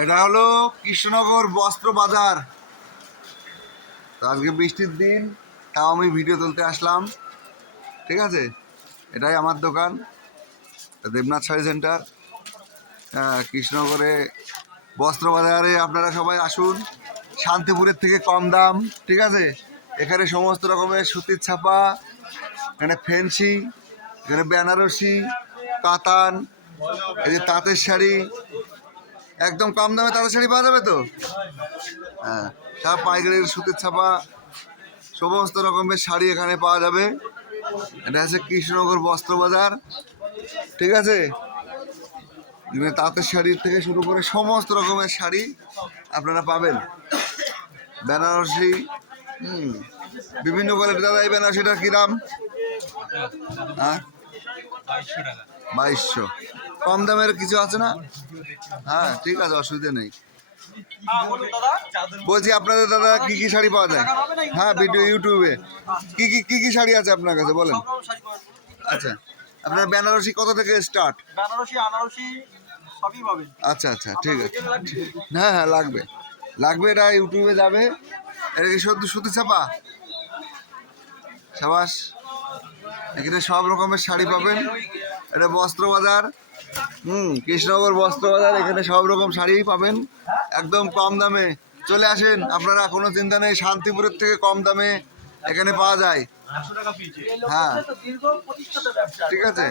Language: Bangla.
এটা হলো কৃষ্ণনগর বস্ত্র বাজার। তো আজকে বৃষ্টির দিন, তাও আমি ভিডিও তুলতে আসলাম। ঠিক আছে, এটাই আমার দোকান, দেবনাথ শাড়ি সেন্টার, কৃষ্ণনগরে বস্ত্র বাজারে। আপনারা সবাই আসুন, শান্তিপুরের থেকে কম দাম। ঠিক আছে, এখানে সমস্ত রকমের সুতির ছাপা, এখানে ফেন্সি, এখানে বেনারসি, কাতান, এই যে তাঁতের শাড়ি, একদম কম দামে তাঁতের শাড়ি পাওয়া যাবে তো। হ্যাঁ, সব পাইকারির সুতির ছাপা, সমস্ত রকমের শাড়ি এখানে পাওয়া যাবে। এটা হচ্ছে কৃষ্ণনগর বস্ত্র বাজার। ঠিক আছে, এখানে তাঁতের শাড়ির থেকে শুরু করে সমস্ত রকমের শাড়ি আপনারা পাবেন। বেনারসি, বিভিন্ন কোয়ালিটি। দাদা, এই বেনারসিটা কী দাম? হ্যাঁ, 2200। কম দামের কিছু আছে না? হ্যাঁ, ঠিক আছে, অসুবিধা নেই। বলছি আপনাদের দাদা কি কি শাড়ি পাওয়া যায়? হ্যাঁ, ভিডিও ইউটিউবে কি শাড়ি আছে আপনার কাছে বলেন। আচ্ছা, আপনার বেনারসি কত থেকে স্টার্ট? বেনারসি, আনারসি সবই পাবেন। আচ্ছা আচ্ছা, ঠিক আছে। হ্যাঁ হ্যাঁ, লাগবে। এটা ইউটিউবে যাবে। এটা কি সুতি ছাপা? সাবাস। এখানে সব রকমের শাড়ি পাবেন। এটা বস্ত্র বাজার, কৃষ্ণনগর বস্ত্র বাজার। এখানে সব রকম শাড়ি পাবেন একদম কম দামে। চলে আসেন আপনারা, কোনো চিন্তা নেই। শান্তিপুরের থেকে কম দামে এখানে পাওয়া যায়। হ্যাঁ, ঠিক আছে।